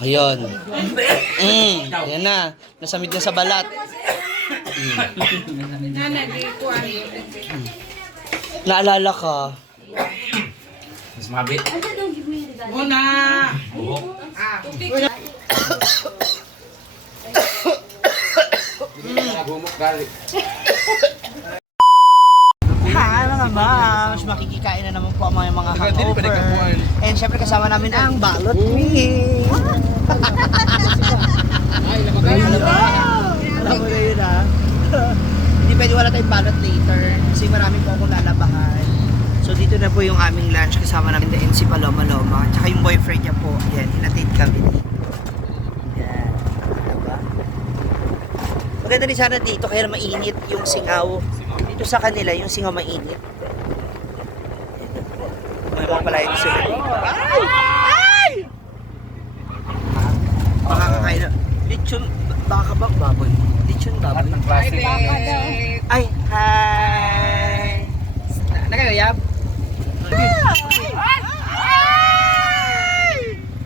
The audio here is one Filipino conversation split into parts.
Ayun. Ayan na. Nasamid na sa balat. Naalala ka. Mas mabit. Una! Nagumok gali. Hi mga moms! Makikikain na naman po ang mga hangover. And syempre kasama namin ang balot me. Alam mo na yun ah. Hindi pwede wala tayong balot later. Kasi marami po akong lalabahan. So dito na po yung aming lunch. Kasama namin din si Paloma Loma. Tsaka yung boyfriend niya po. Yan, hinatid kami dito. Yan. Diba? Maganda rin sana dito kaya mainit yung singaw. Dito sa kanila yung singaw mainit. May mga pala yung sila dito. Ay! Ay! Makakakain na. Lechon, baka ba baboy? Lechon baboy? Ay, hi! Nagagayab? Ay!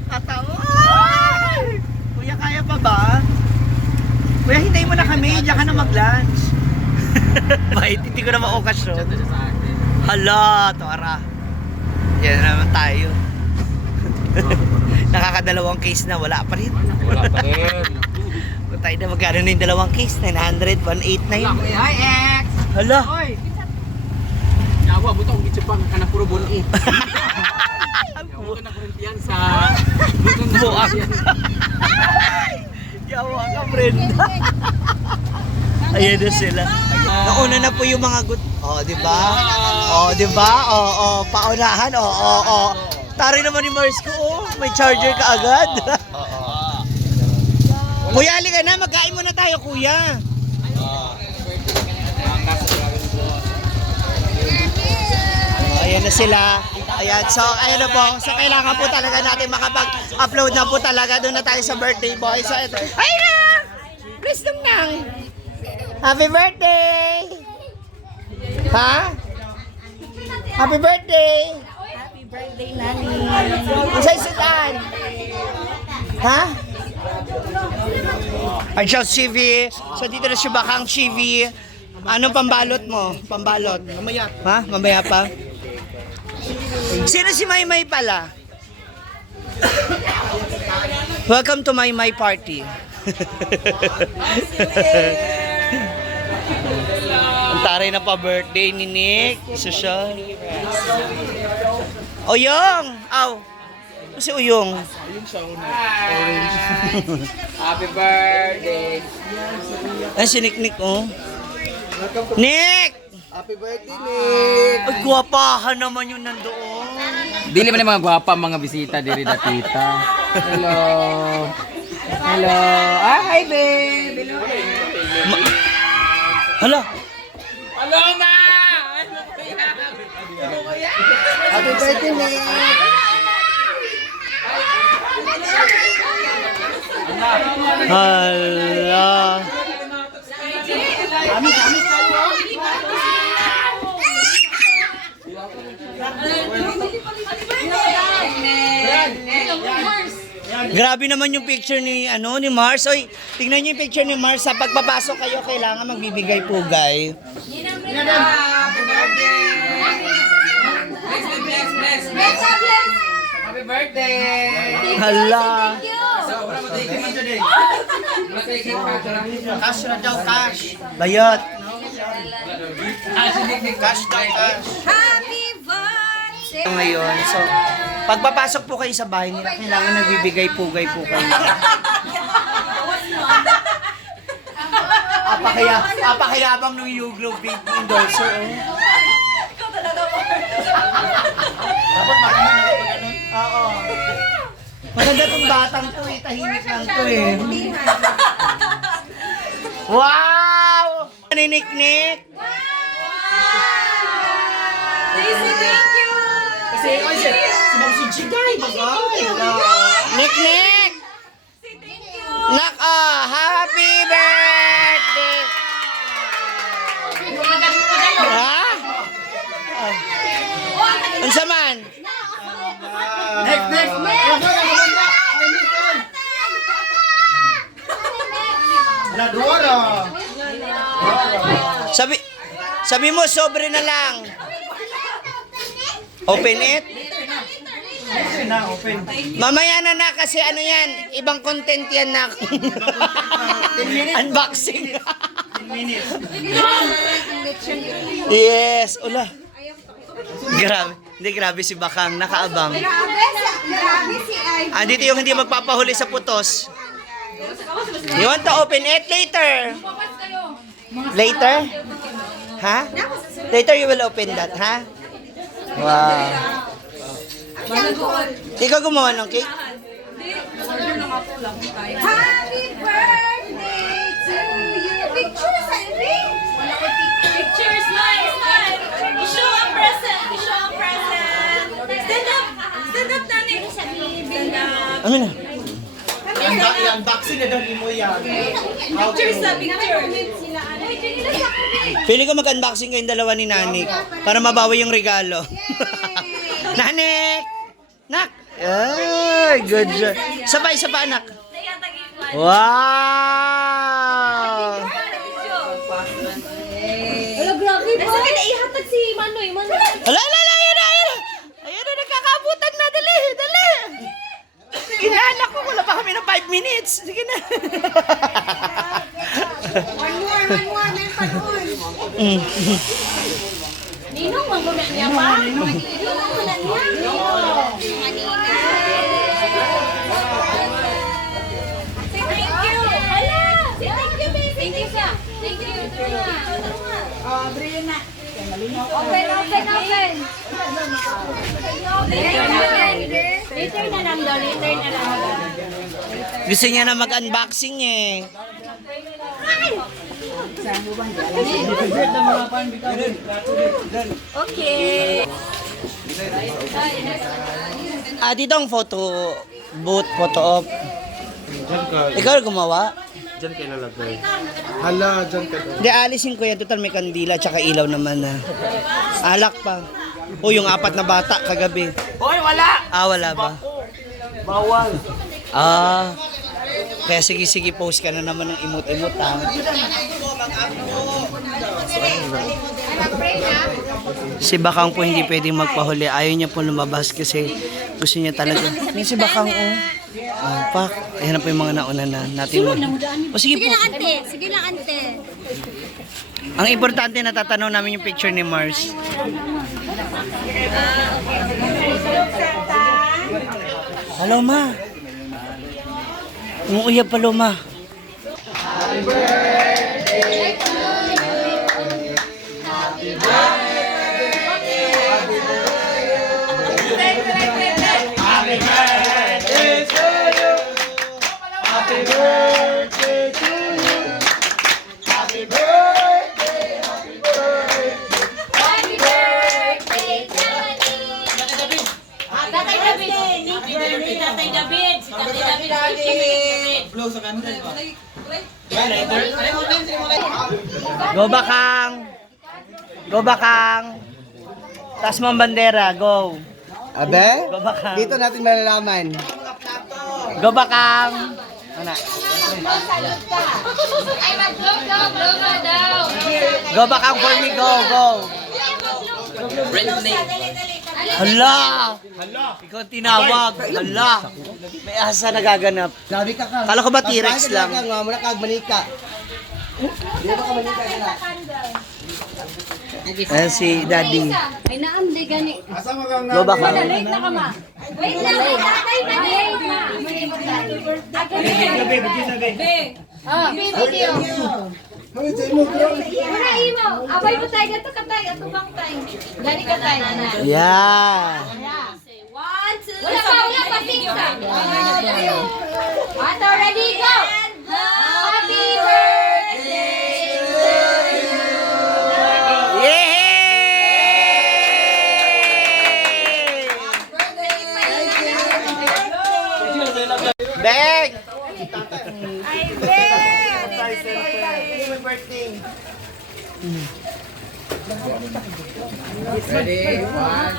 Katawa! Kuya, kaya pa ba? Kuya, hintayin mo na kami. Diyan ka na mag-lunch. Bait, hindi ko na ma-okasyon. Hala, tara. Yan na naman tayo. Nakakadalawang case na, wala pa rin. Wala pa rin. Kung tayo na magkano na yung dalawang case, 900, 189. Hi, ex! Hala. Hoy! Yawa, buto ang gitsupang ka na puro bulo. Buto na kurintiyan sa... Buak. Yawa ka, Brenda. Ayan na sila. Nauna na po yung mga good. Oh, di ba? Oh, di ba? Oh, paunahan. Oh. Tari naman ni Mars ko, oh. May charger ka agad. Kuya, halika na. Magkain muna tayo, kuya. Ayan na sila. Ayan. So, ayan na po. So, kailangan po talaga natin makapag-upload na po talaga. Doon na tayo sa birthday boy. So, ito. Ayun na! Please lang nang. Happy birthday! Ha? Happy birthday! Happy birthday, Nani. Usay sudan! Ha? Arjel Chivi. So dito na si Bakang Chivi. Anong pambalot mo? Pambalot? Mamaya. Ha? Mamaya pa? Sino si Maymay pala? Welcome to Maymay party. Ang taray na pa birthday ni Nick. Isa siya. Oyong! Aw! Kasi Uyong. Happy birthday! Ay, si Nick, oh. Nick! Happy birthday, Nick! Ay, guwapahan naman yung nandoon. Dili man yung mga gwapa mga bisita diri da tita. Hello. Hello. Ah, hi babe. Hello. Hala! Hello na. Happy birthday, Nick! Hala! Grabe naman yung picture ni ni Mars. Oy, tingnan niyo yung picture ni Mars. Sa pagpapasok kayo, kailangan magbibigay pugay. Happy birthday. Hala! Cash na daw, cash. Bayot. Cash daw, cash. Happy birthday. Ngayon, so, pagpapasok po kayo sa bahay nila, kailangan nagbibigay pugay po kayo. Apakayabang ng Yuglo Big endorser, oh. Dapat magandang. Oo. Maganda tong batang to eh, tahimik lang to eh. Wow! Ninik-nik! Daisy, thank you. Kasi, si Ma'am si Chigay, bagay. Nik-nik! Nak, happy birthday! Ha? Unsa man? Next. Sabi mo, sobre na lang. Open it? Mamaya na kasi ano yan, ibang content yan na. Unboxing. Yes, ula. Grabe. Hindi, grabe si Bakang, nakaabang. Grabe si Ay. Dito yung hindi magpapahuli sa putos. You want to open it later? Later? Ha? Later you will open that, ha? Wow. Ikaw gumawa ng cake? Happy birthday to you. Pictures, Ivy. Pictures, smile, smile. Show a present. Show a present. Stand up. Stand up, Nani. Stand up. Ano na? Unboxing na daw mo yan. Pictures na, picture. Pili ko mag-unboxing kayong dalawa ni Nanik para mabawi yung regalo. Nanik! Nak! Ay, good job. Sabay, anak. Wow! Wala, grabe ba? Nasa kinaihatag si Manoy. Ala, ayun na! Ayun na, nagkakabutan na. Dali! Inaanak ko, wala pa kami ng 5 minutes. Sige na. One more, may panoon. Ninong, magmamit niya pa? Ninong, wala niya. Kanina. Say thank you. Hala! Say thank you, baby. Thank you siya. Thank you. Brilliant na. Open. Later na lang daw. Gusto niya na mag-unboxing eh. Okay. Dito ang photo booth, photo op. Ikaw gumawa? Diyan kayo nalagay. Hala, diyan ka daw. Hindi, alisin ko yan. Total may kandila tsaka ilaw naman na. Alak pa. O, yung 4 na bata kagabi. Hoy, wala! Wala ba? Bawal. Kaya sige, post ka na naman ng imot-imot ha. Si Bakang po hindi pwedeng magpahuli. Ayaw niya po lumabas kasi gusto niya talaga. Yan si Bakang pak. Ayan na po yung mga nauna na natin. Sige po. Sige lang, ante. Ang importante natatanaw namin yung picture ni Mars. Hello, ma. Umuuyab pa, ma. Happy birthday, Johnny! Tatay David! Si Tatay David! Si Tatay David! Go, Bakang. Go, Bakang. Taas mo ang bandera. Go. Abe? Go, Bakang. Dito natin malalaman. Go, Bakang. Ano? Ay, mag-blow ka daw! Go, Bakang for me. Go. Hala! Ikaw ang tinawag. Hala! May asa nagaganap. Sabi ka ka. Kala ko ba T-Rex lang? Muna ka, manika. Di ba ka manika ka na? Ayan si Daddy. Ay, naamdi gani. Go, Bakang. Late na ka ma. Wait lang, tatay na late na. Video. Muna imo. Abay mo tayo. Gato ka tayo. Atubang tayo. Gani ka tayo. Yeah. 1, 2, wala pa. Tingsa. Ato, ready, go. Happy birthday to you. Bang! Ay, Ben! Ready? 1,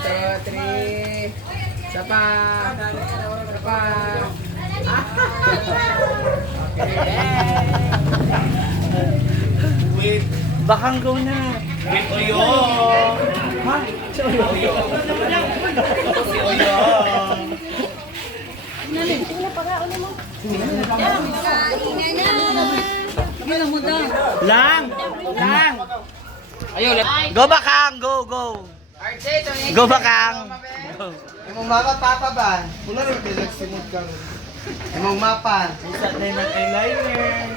2, 3. Sapa. Wait. Bakang go na. Ha? Si Lang! Ayo, Go Bakang! Go, go! Go Bakang! Go. Imong mapa papa ba? Wala rin pinagsimod ka. Imong mapa. Isa na yung eyeliner.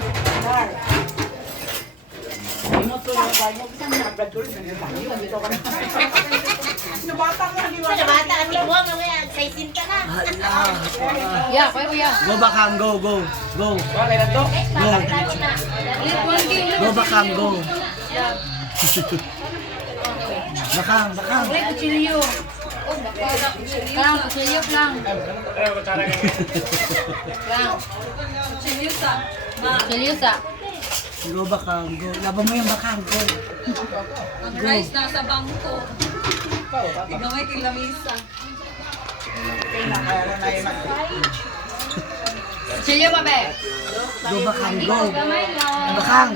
Go Bakang, go, go. Go. Go Bakang, go. Bakang, Bakang. Go Bakang, go. Laban mo yung Bakang, go. Ang rice nasa bangko. Gamay kay lamisa. Chilyo pa be. Go Bakang, go. Bakang.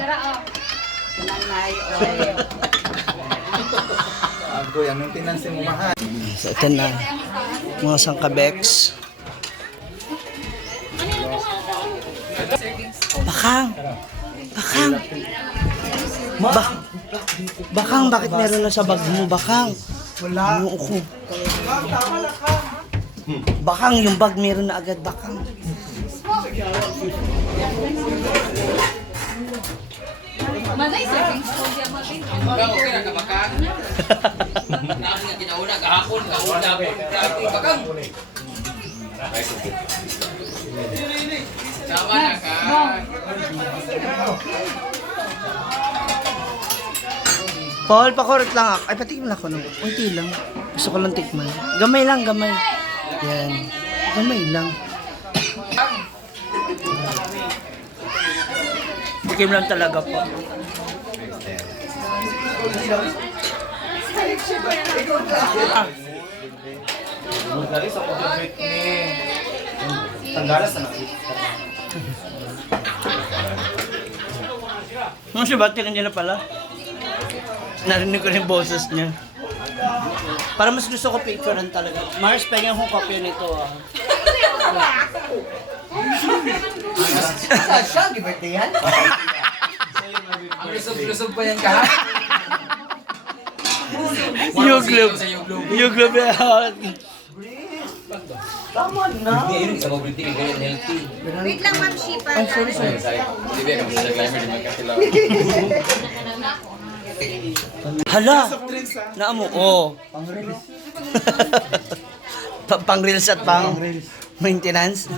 Ago, yung maintenance mo mahal. So ito na. Mga sangkabex. Bakang. Bakang. Bakang, bakit meron na sa bag mo, Bakang? Wala. Ako. Bakang, yung bag meron na agad, Bakang. Manay serving spoon siya matin. okay na ka bakang. Namin nga kinauna, kahapon, kauna ko. Grabe, bakang. Sama na ka. Paul, pakorot lang ako. Ay, patikim lang ako nung. Unti lang. Gusto ko lang tikman. Gamay lang, gamay. Yan. Gamay lang. Tikim lang talaga po. Ano siya ba? Tingnan niya na pala. Narinig ko na yung boses niya. Para mas gusto ko picturean talaga. Mars, pengen kong kopya nito ah. Saan siya? Giberte yan? Ang lusog-lusog pa yan kahapon. Yuglub. Yuglub yan. Tama na. Hindi, yun sa mobility ka ganyan healthy. Wait lang, Ma'am Shipa. Sorry. Hindi ba kami sa climber, di man kasilaw. Hala! Naamo, oo. Pang-reels at pang-maintenance.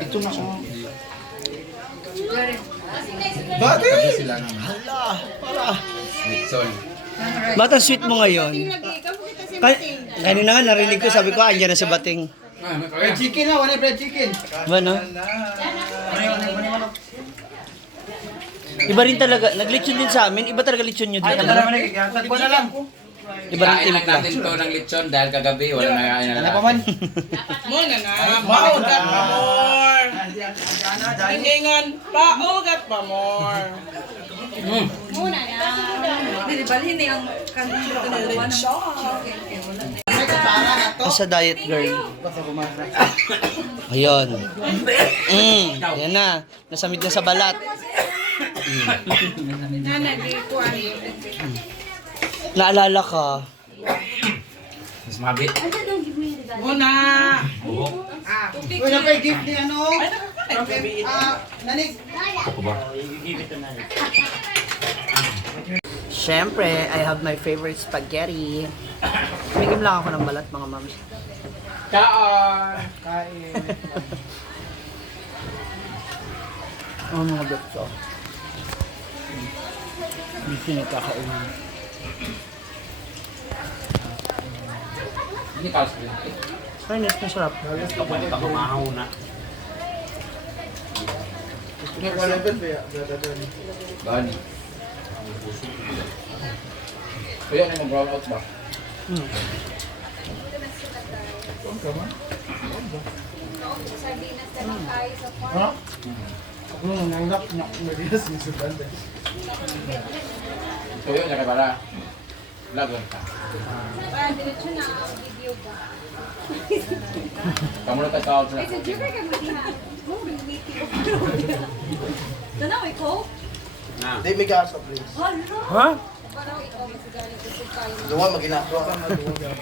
Ito na siya. Bakit? Sila ng Nixon. Ba't ang sweet mo ngayon? Kanina nga narinig ko, sabi ko, andyan na si Bating. Fried chicken na, wala fried chicken. Ba no? Iba rin talaga, naglitsyon din sa amin, iba talaga litsyon nyo dito. Tagpo na lang. Iba rin Kain lang timpla. natin to ng lechon dahil kagabi wala na kain na Ano pa man? Paugat pa more. Hiningan, paugat pa more. Muna na. Hindi, balhin niya ang kanto na naman. Sa diet girl. Ayun. Yan na. Nasamid na sa balat. Naalala ka. Mas mabit. Muna. Uy, napay gift ni ano? Nanig. Siyempre, I have my favorite spaghetti. Tumigim lang ako ng balat, mga mams. Kaan! Kain. Oh, mga dokto. Hindi sinagkakainin. Hindi ka sa Fairness, masarap. Bani. Kaya na mag-brown out ba? Nanggap na kumariya sinusudan. Tuyo niya kay para. Lagon ka. Para diretso na ang video ba? Kamu na tag-out na. Ay, sa Jupiter ka mo diha. Oh, wait. Tanaw, ikaw? Di may gas please. Hala! Ha? Parang ikaw, masigalit ko sa kayo. Duwa maginagawa ka na duwa.